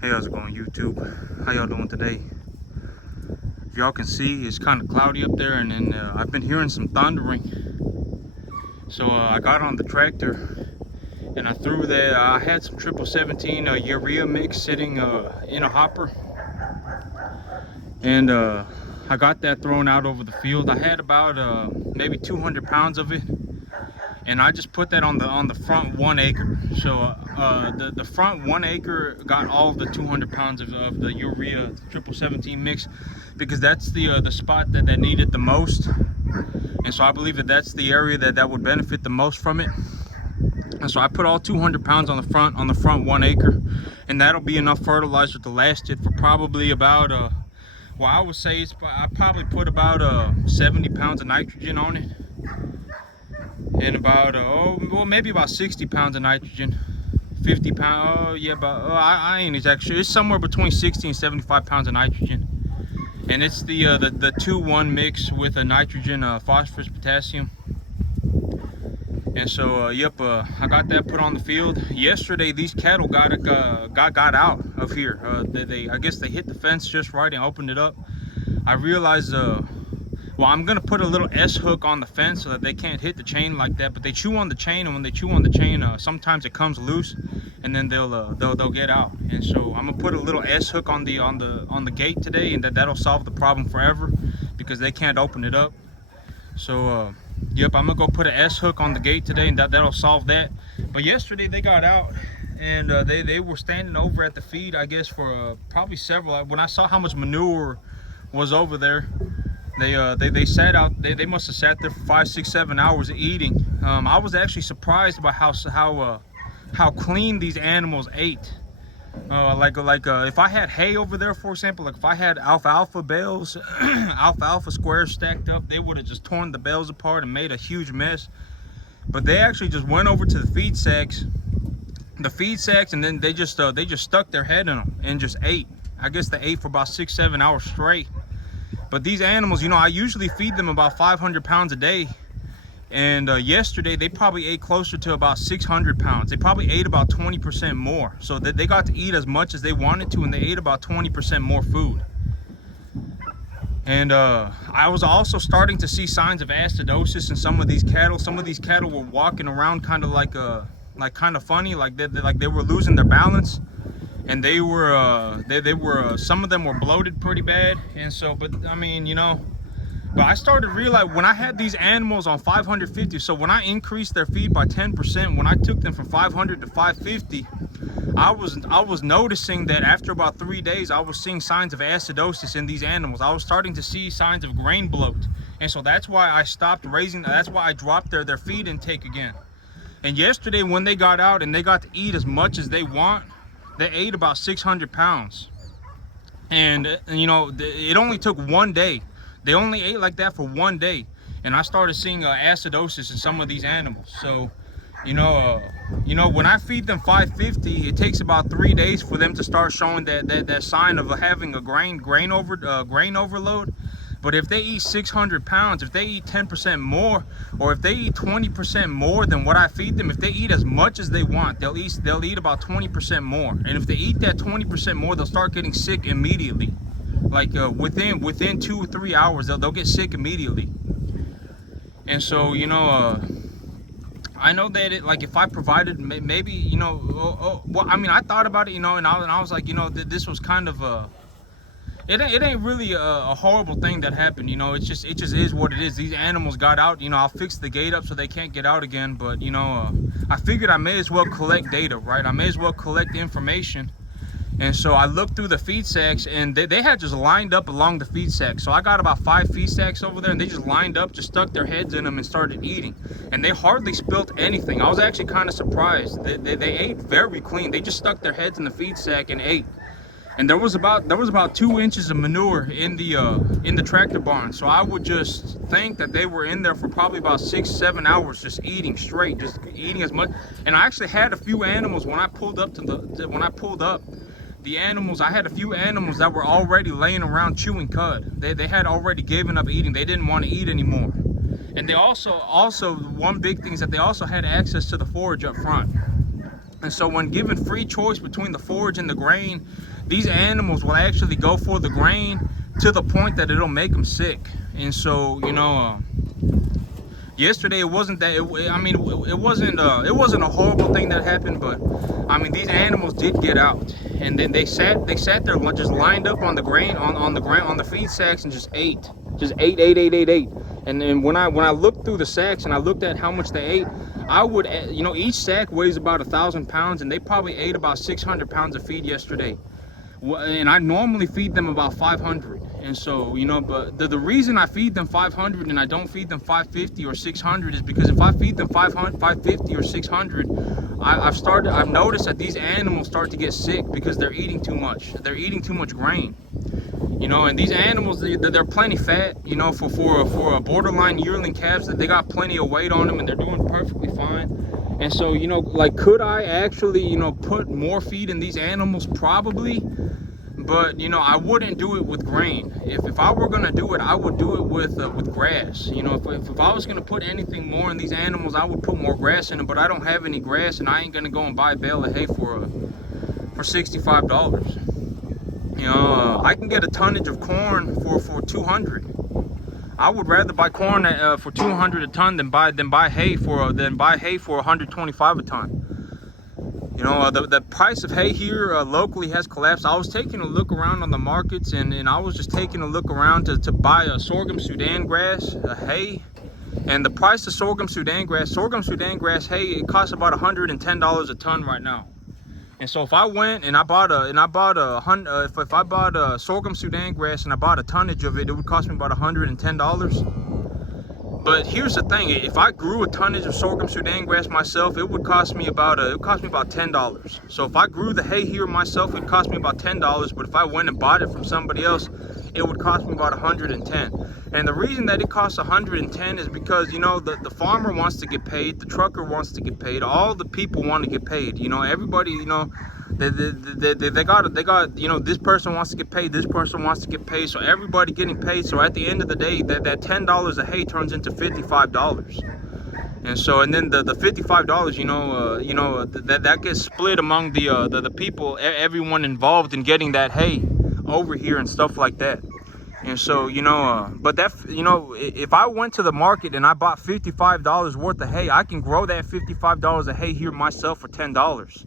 Hey, how's it going, YouTube? How y'all doing today? If y'all can see, it's kind of cloudy up there, and then I've been hearing some thundering. So I got on the tractor and I threw that. I had some 1717 urea mix sitting in a hopper, and I got that thrown out over the field. I had about maybe 200 pounds of it, and I just put that on the front 1 acre. So the front 1 acre got all the 200 pounds of the urea 1717 mix, because that's the spot that needed the most. And so I believe that's the area that would benefit the most from it. And so I put all 200 pounds on the front 1 acre, and that'll be enough fertilizer to last it for probably about well, I would say I probably put about 70 pounds of nitrogen on it, and about well, maybe about 60 pounds of nitrogen, 50 pounds, yeah, but I ain't exactly sure. It's somewhere between 60 and 75 pounds of nitrogen, and it's the 2-1 mix with a nitrogen, phosphorus, potassium. And so yep, I got that put on the field. Yesterday these cattle got out of here. I guess they hit the fence just right and opened it up. I realized well, I'm gonna put a little S hook on the fence so that they can't hit the chain like that, but they chew on the chain, and when they chew on the chain, sometimes it comes loose, and then they'll get out. And so I'm gonna put a little S hook on the gate today, and that'll solve the problem forever, because they can't open it up. So yep, I'm gonna go put an S hook on the gate today, and that'll solve that. But yesterday they got out, and they were standing over at the feed, I guess, for probably several. When I saw how much manure was over there, they sat out. They must have sat there for 5, 6, 7 hours eating. I was actually surprised by how clean these animals ate. If I had hay over there, for example, like if I had alfalfa bales, alfalfa squares stacked up, they would have just torn the bales apart and made a huge mess. But they actually just went over to the feed sacks, and then they just stuck their head in them and just ate. I guess they ate for about 6, 7 hours straight. But these animals, you know, I usually feed them about 500 pounds a day. And yesterday they probably ate closer to about 600 pounds. They probably ate about 20% more. So they got to eat as much as they wanted to, and they ate about 20% more food. And I was also starting to see signs of acidosis in some of these cattle. Some of these cattle were walking around kind of like kind of funny, like they were losing their balance. And they were some of them were bloated pretty bad. And so, but I mean, you know, but I started to realize when I had these animals on 550, so when I increased their feed by 10%, when I took them from 500 to 550, I was noticing that after about 3 days, I was seeing signs of acidosis in these animals. I was starting to see signs of grain bloat. And so that's why I stopped raising, that's why I dropped their feed intake again. And yesterday when they got out and they got to eat as much as they want, they ate about 600 pounds. And you know, it only took 1 day. They only ate like that for 1 day, and I started seeing acidosis in some of these animals. So, you know, when I feed them 550, it takes about 3 days for them to start showing that sign of having a grain overload. But if they eat 600 pounds, if they eat 10% more, or if they eat 20% more than what I feed them, if they eat as much as they want, they'll eat about 20% more. And if they eat that 20% more, they'll start getting sick immediately. Like within 2 or 3 hours, they'll get sick immediately. And so, you know, I know that like if I provided maybe, you know, well, I mean, I thought about it, you know, and I was like, you know, this was kind of it ain't really a horrible thing that happened, you know. It just is what it is. These animals got out, you know. I'll fix the gate up so they can't get out again, but you know, I figured I may as well collect data, right? I may as well collect information. And so I looked through the feed sacks, and they had just lined up along the feed sack. So I got about 5 feed sacks over there, and they just lined up, just stuck their heads in them and started eating. And they hardly spilt anything. I was actually kind of surprised. They ate very clean. They just stuck their heads in the feed sack and ate. And there was about 2 inches of manure in the tractor barn. So I would just think that they were in there for probably about 6, 7 hours, just eating straight, just eating as much. And I actually had a few animals when I pulled up the animals. I had a few animals that were already laying around chewing cud. They had already given up eating. They didn't want to eat anymore. And they also one big thing is that they also had access to the forage up front. And so when given free choice between the forage and the grain, these animals will actually go for the grain to the point that it'll make them sick. And so, you know, yesterday it wasn't that. It wasn't a horrible thing that happened, but I mean, these animals did get out, and then they sat there just lined up on the grain, on the feed sacks, and just ate. And then when I looked through the sacks and I looked at how much they ate, I would, you know, each sack weighs about 1,000 pounds, and they probably ate about 600 pounds of feed yesterday. And I normally feed them about 500. And so, you know, but the reason I feed them 500 and I don't feed them 550 or 600 is because if I feed them 500, 550 or 600, I've noticed that these animals start to get sick because they're eating too much. They're eating too much grain. You know, and these animals, they're plenty fat, you know, for a borderline yearling calves, that they got plenty of weight on them and they're doing perfectly fine. And so, you know, like, could I actually, you know, put more feed in these animals? Probably. But, you know, I wouldn't do it with grain. If I were going to do it, I would do it with grass. You know, if I was going to put anything more in these animals, I would put more grass in them. But I don't have any grass, and I ain't going to go and buy a bale of hay for $65. You know, I can get a tonnage of corn for 200. I would rather buy corn for 200 a ton than buy hay for 125 a ton. You know, the price of hay here locally has collapsed. I was taking a look around on the markets, and I was just taking a look around to buy a sorghum Sudan grass hay. And the price of sorghum Sudan grass hay, it costs about $110 a ton right now. And so if I went and I bought a sorghum Sudan grass and I bought a tonnage of it, it would cost me about $110. But here's the thing: if I grew a tonnage of sorghum Sudan grass myself, it would cost me about $10. So if I grew the hay here myself, it would cost me about $10. But if I went and bought it from somebody else, it would cost me about $110. And the reason that it costs $110 is because, you know, the farmer wants to get paid, the trucker wants to get paid, all the people want to get paid. You know, everybody, you know, they got, you know, this person wants to get paid, this person wants to get paid, so everybody getting paid. So at the end of the day, that $10 of hay turns into $55. And so, and then the $55, that gets split among the people, everyone involved in getting that hay over here and stuff like that. And so, you know, but that, you know, if I went to the market and I bought $55 worth of hay, I can grow that $55 of hay here myself for $10.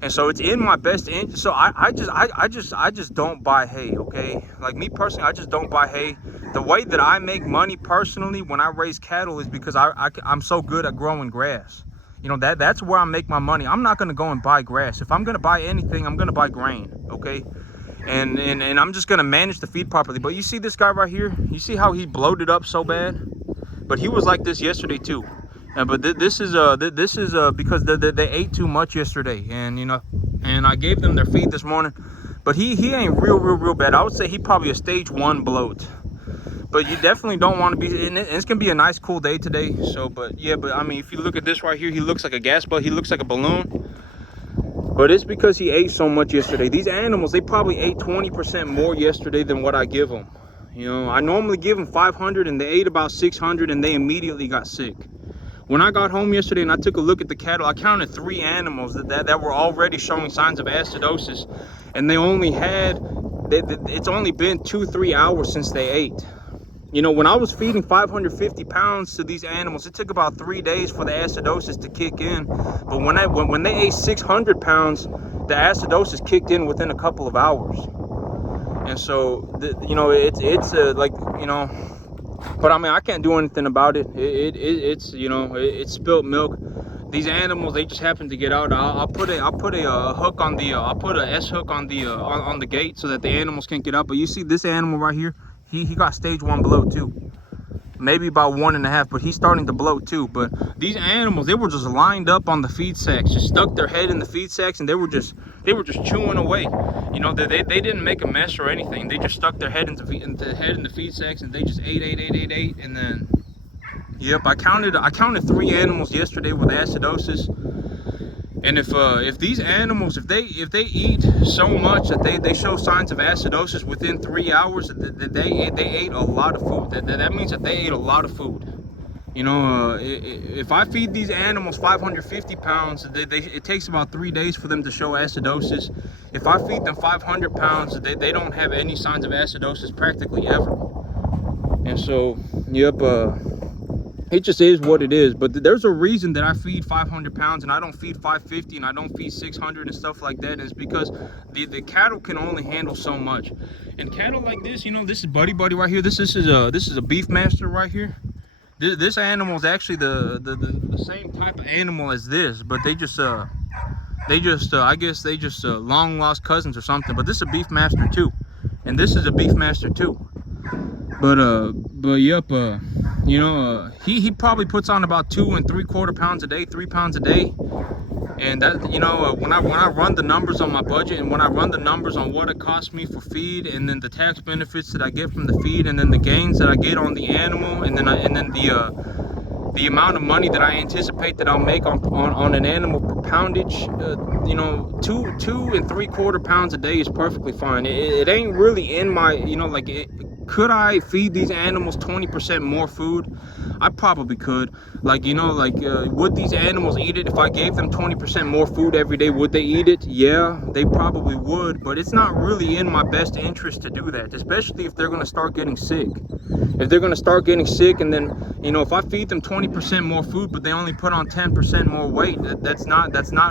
And so it's in my best interest. So I just don't buy hay, okay? Like, me personally, I just don't buy hay. The way that I make money personally when I raise cattle is because I'm so good at growing grass. You know, that's where I make my money. I'm not going to go and buy grass. If I'm going to buy anything, I'm going to buy grain, okay? And I'm just going to manage the feed properly. But you see this guy right here? You see how he bloated up so bad? But he was like this yesterday too. But this is because they ate too much yesterday, and, you know, and I gave them their feed this morning. But he ain't real bad. I would say he probably a stage 1 bloat. But you definitely don't want to be, and it's gonna be a nice cool day today. So, but yeah, but I mean, if you look at this right here, he looks like a gas bug. He looks like a balloon. But it's because he ate so much yesterday. These animals, they probably ate 20% more yesterday than what I give them. You know, I normally give them 500, and they ate about 600, and they immediately got sick. When I got home yesterday and I took a look at the cattle, I counted 3 animals that were already showing signs of acidosis, and they only had, it's only been 2-3 hours since they ate. You know, when I was feeding 550 pounds to these animals, it took about 3 days for the acidosis to kick in. But when they ate 600 pounds, the acidosis kicked in within a couple of hours. And so, you know, it's like, you know, but I mean, I can't do anything about it. It's you know, it's spilt milk. These animals, they just happen to get out. I'll put a hook on the I'll put a S hook on the gate so that the animals can't get out. But you see this animal right here, he got stage 1 bloat too. Maybe about 1.5, but he's starting to bloat too. But these animals, they were just lined up on the feed sacks, just stuck their head in the feed sacks, and they were just chewing away. You know, they didn't make a mess or anything. They just stuck their head in the feed sacks, and they just ate, and then, yep, I counted 3 animals yesterday with acidosis. And if these animals, if they eat so much that they show signs of acidosis within 3 hours, they ate a lot of food. That means that they ate a lot of food. You know, if I feed these animals 550 pounds, it takes about 3 days for them to show acidosis. If I feed them 500 pounds, they don't have any signs of acidosis practically ever. And so, yep, it just is what it is. But there's a reason that I feed 500 pounds and I don't feed 550 and I don't feed 600 and stuff like that. And it's because the cattle can only handle so much. And cattle like this, you know, this is Buddy right here. This is a beef master right here. This animal is actually the same type of animal as this, but I guess they just long lost cousins or something. But this is a beef master too, and this is a beef master too. But yep, you know, he probably puts on about 2 3/4 pounds a day, 3 pounds a day. And that, you know, when I run the numbers on my budget, and when I run the numbers on what it costs me for feed, and then the tax benefits that I get from the feed, and then the gains that I get on the animal, and then the amount of money that I anticipate that I'll make on an animal per poundage, you know, 2 3/4 pounds a day is perfectly fine. It ain't really in my, you know, like, could I feed these animals 20% more food? I probably could. Like, you know, like, would these animals eat it if I gave them 20% more food every day? Would they eat it? Yeah, they probably would, but it's not really in my best interest to do that, especially if they're going to start getting sick. If they're going to start getting sick, and then, you know, if I feed them 20% more food but they only put on 10% more weight, that's not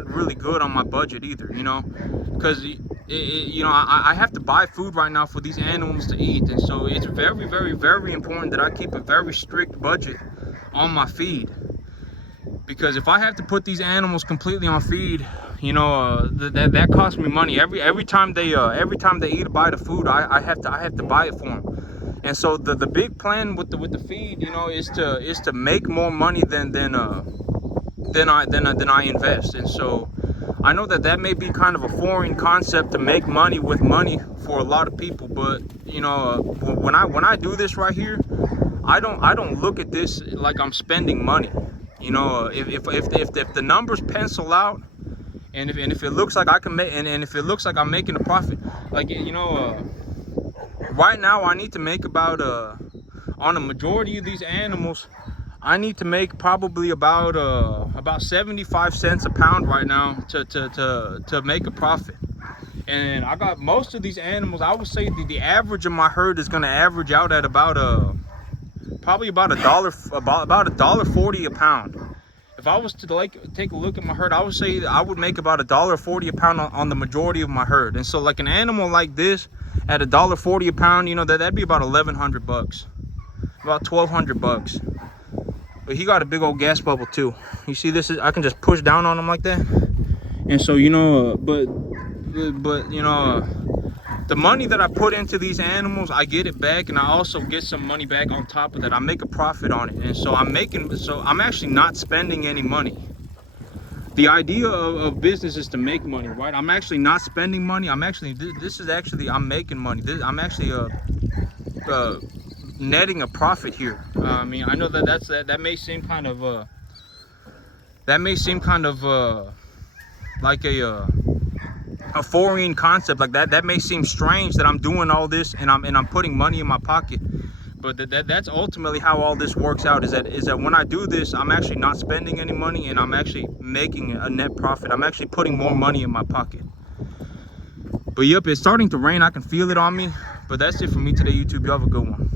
really good on my budget either, you know, because you know, I have to buy food right now for these animals to eat. And so it's very, very, very important that I keep a very strict budget on my feed, because if I have to put these animals completely on feed, you know, that costs me money. Every time they eat a bite of food, I have to buy it for them. And so the big plan with the feed, you know, is to make more money than I invest. And so I know that may be kind of a foreign concept, to make money with money, for a lot of people. But, you know, when I do this right here, I don't look at this like I'm spending money. You know, if the numbers pencil out, and if it looks like I can make, and if it looks like I'm making a profit, like, you know, right now I need to make about on a majority of these animals, I need to make probably about 75 cents a pound right now to make a profit. And I got most of these animals, I would say the average of my herd is going to average out at about probably about $1.40 a pound. If I was to take a look at my herd, I would say that I would make about $1.40 a pound on the majority of my herd. And so, like, an animal like this at $1.40 a pound, you know, that'd be about 1,100 bucks, about 1,200 bucks. But he got a big old gas bubble too. You see, I can just push down on him like that. And so, you know, but you know, the money that I put into these animals, I get it back, and I also get some money back on top of that. I make a profit on it. And so I'm actually not spending any money. The idea of business is to make money, right? I'm actually not spending money. I'm making money. I'm actually netting a profit here. I mean, I know that may seem kind of like a foreign concept, like that may seem strange that I'm doing all this and I'm putting money in my pocket. But that's ultimately how all this works out, is that when I do this, I'm actually not spending any money, and I'm actually making a net profit. I'm actually putting more money in my pocket. But yep, it's starting to rain. I can feel it on me. But that's it for me today, YouTube. You have a good one.